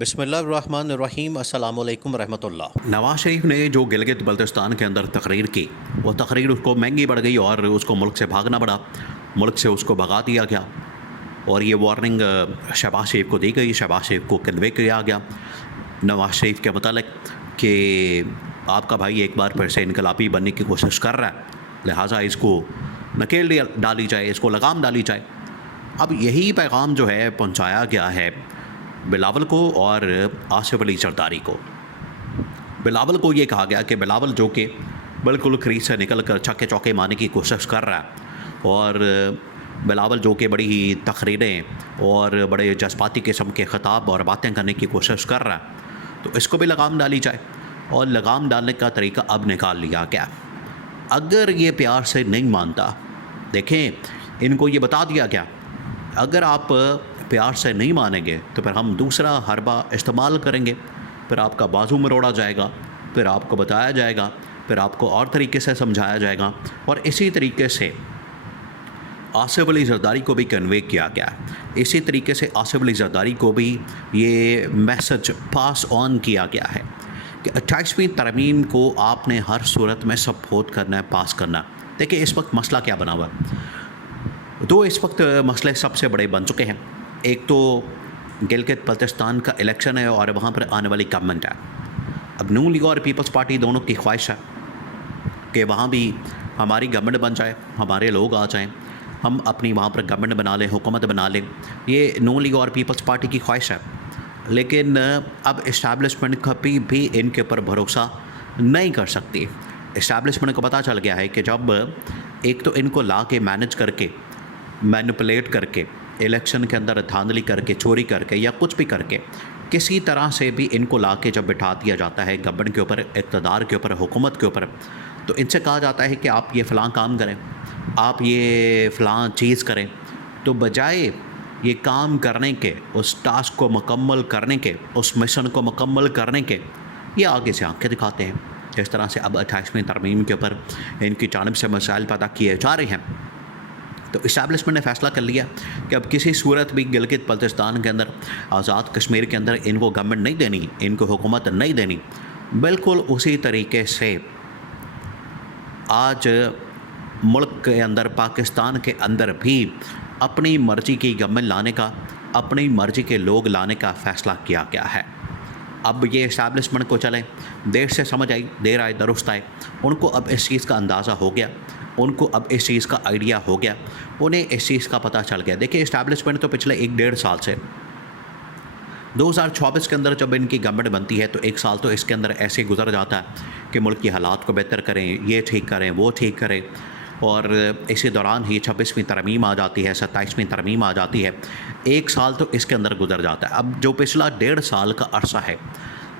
بسم اللہ الرحمن الرحیم، السلام علیکم ورحمۃ اللہ۔ نواز شریف نے جو گلگت بلتستان کے اندر تقریر کی، وہ تقریر اس کو مہنگی پڑ گئی اور اس کو ملک سے بھاگنا پڑا، ملک سے اس کو بھگا دیا گیا اور یہ وارننگ شہباز شریف کو دی گئی، شہباز شریف کو کنوے کیا گیا نواز شریف کے متعلق کہ آپ کا بھائی ایک بار پھر سے انقلابی بننے کی کوشش کر رہا ہے، لہٰذا اس کو نکیل ڈالی جائے، اس کو لگام ڈالی جائے۔ اب یہی پیغام جو ہے پہنچایا گیا ہے بلاول کو اور آصف علی زرداری کو۔ بلاول کو یہ کہا گیا کہ بلاول جو کہ بالکل کریز سے نکل کر چھکے چوکے مارنے کی کوشش کر رہا ہے، اور بلاول جو کہ بڑی ہی تقریریں اور بڑے جذباتی قسم کے خطاب اور باتیں کرنے کی کوشش کر رہا ہے، تو اس کو بھی لگام ڈالی جائے۔ اور لگام ڈالنے کا طریقہ اب نکال لیا گیا۔ اگر یہ پیار سے نہیں مانتا، دیکھیں ان کو یہ بتا دیا گیا، اگر آپ پیار سے نہیں مانیں گے تو پھر ہم دوسرا حربہ استعمال کریں گے، پھر آپ کا بازو مروڑا جائے گا، پھر آپ کو بتایا جائے گا، پھر آپ کو اور طریقے سے سمجھایا جائے گا۔ اور اسی طریقے سے آصف علی زرداری کو بھی کنوے کیا گیا ہے، اسی طریقے سے آصف علی زرداری کو بھی یہ میسج پاس آن کیا گیا ہے کہ 28ویں ترمیم کو آپ نے ہر صورت میں سپورٹ کرنا ہے، پاس کرنا ہے۔ دیکھیں اس وقت مسئلہ کیا بنا ہوا ہے، دو اس وقت مسئلے سب سے بڑے بن چکے ہیں۔ ایک تو گلگت بلتستان کا الیکشن ہے اور وہاں پر آنے والی گورنمنٹ ہے۔ اب نون لیگ اور پیپلز پارٹی دونوں کی خواہش ہے کہ وہاں بھی ہماری گورنمنٹ بن جائے، ہمارے لوگ آ جائیں، ہم اپنی وہاں پر گورنمنٹ بنا لیں، حکومت بنا لیں۔ یہ نون لیگ اور پیپلز پارٹی کی خواہش ہے، لیکن اب اسٹیبلشمنٹ کبھی بھی ان کے اوپر بھروسہ نہیں کر سکتی۔ اسٹیبلشمنٹ کو پتہ چل گیا ہے کہ جب ایک تو ان کو لا کے مینج کر کے، مینپولیٹ کر کے، الیکشن کے اندر دھاندلی کر کے، چوری کر کے یا کچھ بھی کر کے کسی طرح سے بھی ان کو لا کے جب بٹھا دیا جاتا ہے گورنمنٹ کے اوپر، اقتدار کے اوپر، حکومت کے اوپر، تو ان سے کہا جاتا ہے کہ آپ یہ فلاں کام کریں، آپ یہ فلاں چیز کریں، تو بجائے یہ کام کرنے کے، اس ٹاسک کو مکمل کرنے کے، اس مشن کو مکمل کرنے کے، یہ آگے سے آنکھیں دکھاتے ہیں۔ اس طرح سے اب 28ویں ترمیم کے اوپر ان کی جانب سے مسائل پیدا کیے جا رہے ہیں۔ تو اسٹیبلشمنٹ نے فیصلہ کر لیا کہ اب کسی صورت بھی گلگت بلتستان کے اندر، آزاد کشمیر کے اندر ان کو گورنمنٹ نہیں دینی، ان کو حکومت نہیں دینی۔ بالکل اسی طریقے سے آج ملک کے اندر، پاکستان کے اندر بھی اپنی مرضی کی گورنمنٹ لانے کا، اپنی مرضی کے لوگ لانے کا فیصلہ کیا گیا ہے۔ اب یہ اسٹیبلشمنٹ کو چلیں، دیر سے سمجھ آئی، دیر آئے درست آئے، ان کو اب اس چیز کا اندازہ ہو گیا، ان کو اب اس چیز کا آئیڈیا ہو گیا، انہیں اس چیز کا پتہ چل گیا۔ دیکھیں اسٹیبلشمنٹ تو پچھلے 1.5 سال سے، 2024 کے اندر جب ان کی گورنمنٹ بنتی ہے تو 1 سال تو اس کے اندر ایسے گزر جاتا ہے کہ ملک کی حالات کو بہتر کریں، یہ ٹھیک کریں، وہ ٹھیک کریں، اور اسی دوران ہی 26ویں ترمیم آ جاتی ہے، 27ویں ترمیم آ جاتی ہے، 1 سال تو اس کے اندر گزر جاتا ہے۔ اب جو پچھلا 1.5 سال کا عرصہ ہے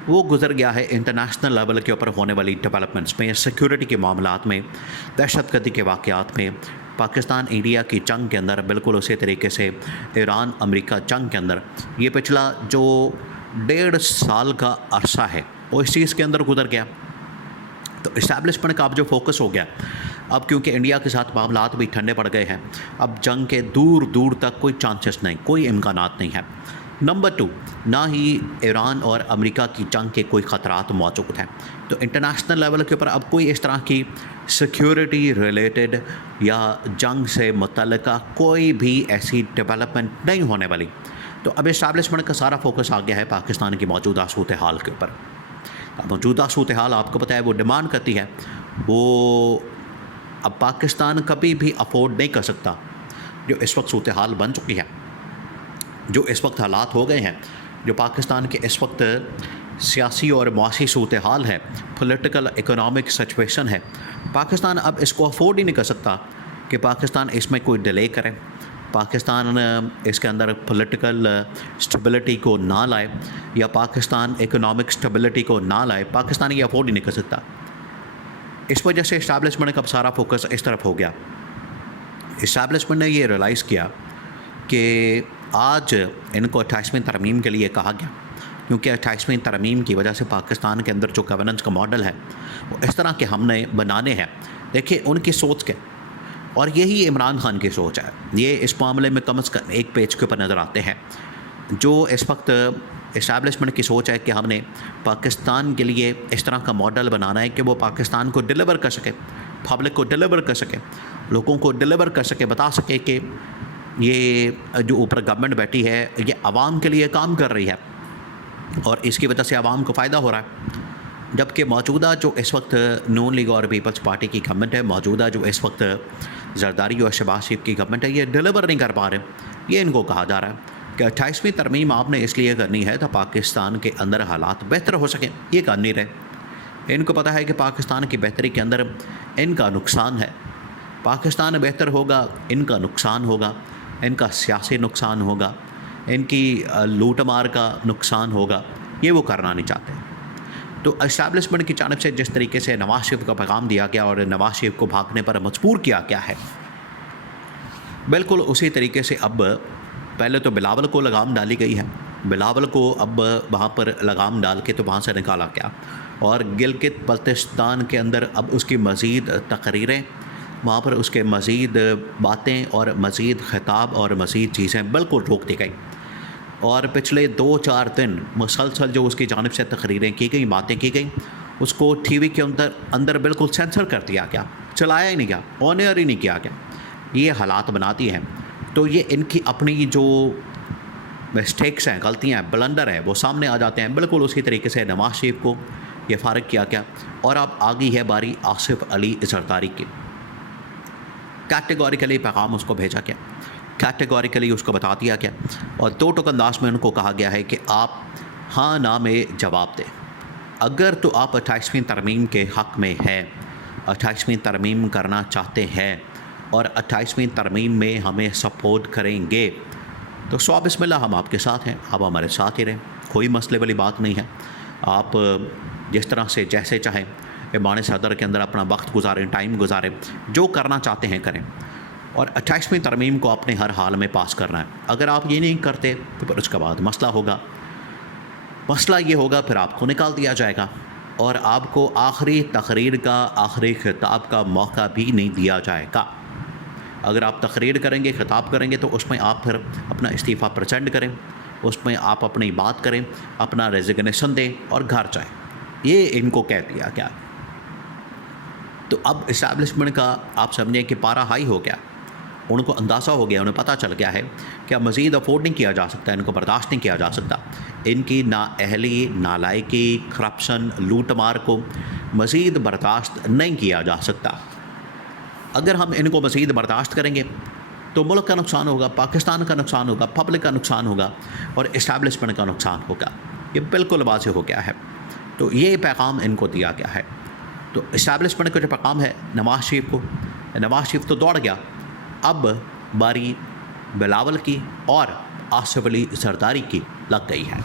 وہ گزر گیا ہے انٹرنیشنل لیول کے اوپر ہونے والی ڈیولپمنٹس میں، سیکیورٹی کے معاملات میں، دہشت گردی کے واقعات میں، پاکستان انڈیا کی جنگ کے اندر، بالکل اسی طریقے سے ایران امریکہ جنگ کے اندر۔ یہ پچھلا جو 1.5 سال کا عرصہ ہے وہ اس چیز کے اندر گزر گیا۔ تو اسٹیبلشمنٹ کا اب جو فوکس ہو گیا، اب کیونکہ انڈیا کے ساتھ معاملات بھی ٹھنڈے پڑ گئے ہیں، اب جنگ کے دور دور تک کوئی چانسز نہیں، کوئی امکانات نہیں ہے۔ نمبر 2، نہ ہی ایران اور امریکہ کی جنگ کے کوئی خطرات موجود ہیں۔ تو انٹرنیشنل لیول کے اوپر اب کوئی اس طرح کی سیکیورٹی ریلیٹڈ یا جنگ سے متعلقہ کوئی بھی ایسی ڈیولپمنٹ نہیں ہونے والی۔ تو اب اسٹیبلشمنٹ کا سارا فوکس آ گیا ہے پاکستان کی موجودہ صورتحال کے اوپر۔ موجودہ صورتحال آپ کو پتہ ہے وہ ڈیمانڈ کرتی ہے، وہ اب پاکستان کبھی بھی افورڈ نہیں کر سکتا جو اس وقت صورتحال بن چکی ہے، جو اس وقت حالات ہو گئے ہیں، جو پاکستان کے اس وقت سیاسی اور معاشی صورتحال ہے، پولیٹیکل اکنامک سچویشن ہے۔ پاکستان اب اس کو افورڈ ہی نہیں کر سکتا کہ پاکستان اس میں کوئی ڈیلے کرے، پاکستان اس کے اندر پولیٹیکل اسٹیبلٹی کو نہ لائے یا پاکستان اکنامک اسٹیبلٹی کو نہ لائے، پاکستان یہ افورڈ ہی نہیں کر سکتا۔ اس وجہ سے اسٹیبلشمنٹ کا سارا فوکس اس طرف ہو گیا۔ اسٹیبلشمنٹ نے یہ ریلائز کیا کہ آج ان کو 28ویں ترمیم کے لیے کہا گیا، کیونکہ 28ویں ترمیم کی وجہ سے پاکستان کے اندر جو گورننس کا ماڈل ہے وہ اس طرح کے ہم نے بنانے ہیں۔ دیکھیں ان کی سوچ کے، اور یہی عمران خان کی سوچ ہے، یہ اس معاملے میں کم از کم ایک پیج کے اوپر نظر آتے ہیں۔ جو اس وقت اسٹیبلشمنٹ کی سوچ ہے کہ ہم نے پاکستان کے لیے اس طرح کا ماڈل بنانا ہے کہ وہ پاکستان کو ڈیلیور کر سکے، پبلک کو ڈیلیور کر سکے، لوگوں کو ڈیلیور کر سکے، بتا سکے کہ یہ جو اوپر گورنمنٹ بیٹھی ہے یہ عوام کے لیے کام کر رہی ہے اور اس کی وجہ سے عوام کو فائدہ ہو رہا ہے۔ جبکہ موجودہ جو اس وقت نون لیگ اور پیپلز پارٹی کی گورنمنٹ ہے، موجودہ جو اس وقت زرداری اور شہباز شریف کی گورنمنٹ ہے، یہ ڈیلیور نہیں کر پا رہے۔ یہ ان کو کہا جا رہا ہے کہ 28ویں ترمیم آپ نے اس لیے کرنی ہے تو پاکستان کے اندر حالات بہتر ہو سکیں، یہ کر نہیں رہے۔ ان کو پتہ ہے کہ پاکستان کی بہتری کے اندر ان کا نقصان ہے، پاکستان بہتر ہوگا ان کا نقصان ہوگا، ان کا سیاسی نقصان ہوگا، ان کی لوٹ مار کا نقصان ہوگا، یہ وہ کرنا نہیں چاہتے۔ تو اسٹیبلشمنٹ کی جانب سے جس طریقے سے نواز شریف کا پیغام دیا گیا اور نواز شریف کو بھاگنے پر مجبور کیا گیا ہے، بالکل اسی طریقے سے اب پہلے تو بلاول کو لگام ڈالی گئی ہے، بلاول کو اب وہاں پر لگام ڈال کے تو وہاں سے نکالا گیا اور گلگت بلتستان کے اندر اب اس کی مزید تقریریں، وہاں پر اس کے مزید باتیں اور مزید خطاب اور مزید چیزیں بالکل روک دی گئی۔ اور پچھلے 2-4 دن مسلسل جو اس کی جانب سے تقریریں کی گئیں، باتیں کی گئیں، اس کو ٹی وی کے اندر بالکل سینسر کر دیا گیا، چلایا ہی نہیں گیا، آن ایئر ہی نہیں کیا گیا۔ یہ حالات بناتی ہیں تو یہ ان کی اپنی جو مسٹیکس ہیں، غلطیاں ہیں، بلنڈر ہے، وہ سامنے آ جاتے ہیں۔ بالکل اسی طریقے سے نواز شریف کو یہ فارغ کیا گیا اور اب آ گئی ہے باری آصف علی زرداری کی۔ کیٹیگوریکلی پیغام اس کو بھیجا گیا، کیٹیگوریکلی اس کو بتا دیا گیا اور 2 ٹوک انداز میں ان کو کہا گیا ہے کہ آپ ہاں نا میں جواب دیں۔ اگر تو آپ 28ویں ترمیم کے حق میں ہے، 28ویں ترمیم کرنا چاہتے ہیں اور 28ویں ترمیم میں ہمیں سپورٹ کریں گے تو سو بسم اللہ، ہم آپ کے ساتھ ہیں، آپ ہمارے ساتھ ہی رہیں، کوئی مسئلے والی بات نہیں ہے۔ آپ جس طرح سے جیسے چاہیں ایوان صدر کے اندر اپنا وقت گزاریں، ٹائم گزاریں، جو کرنا چاہتے ہیں کریں، اور 28ویں ترمیم کو آپ نے ہر حال میں پاس کرنا ہے۔ اگر آپ یہ نہیں کرتے تو پھر اس کے بعد مسئلہ ہوگا، مسئلہ یہ ہوگا پھر آپ کو نکال دیا جائے گا اور آپ کو آخری تقریر کا، آخری خطاب کا موقع بھی نہیں دیا جائے گا۔ اگر آپ تقریر کریں گے، خطاب کریں گے تو اس میں آپ پھر اپنا استعفیٰ پریزنٹ کریں، اس میں آپ اپنی بات کریں، اپنا ریزگنیشن دیں اور گھر جائیں۔ یہ ان کو کہہ دیا گیا۔ تو اب اسٹیبلشمنٹ کا آپ سمجھیں کہ پارا ہائی ہو گیا، ان کو اندازہ ہو گیا، انہیں پتہ چل گیا ہے کہ اب مزید افورڈ نہیں کیا جا سکتا، ان کو برداشت نہیں کیا جا سکتا، ان کی نااہلی، نالائکی، کرپشن، لوٹ مار کو مزید برداشت نہیں کیا جا سکتا۔ اگر ہم ان کو مزید برداشت کریں گے تو ملک کا نقصان ہوگا، پاکستان کا نقصان ہوگا، پبلک کا نقصان ہوگا اور اسٹیبلشمنٹ کا نقصان ہوگا۔ یہ بالکل واضح ہو گیا ہے۔ تو یہ پیغام ان کو دیا گیا ہے۔ تو اسٹیبلشمنٹ کا جو پیغام ہے نواز شریف کو، نواز شریف تو دوڑ گیا، اب باری بلاول کی اور آصف علی زرداری کی لگ گئی ہے۔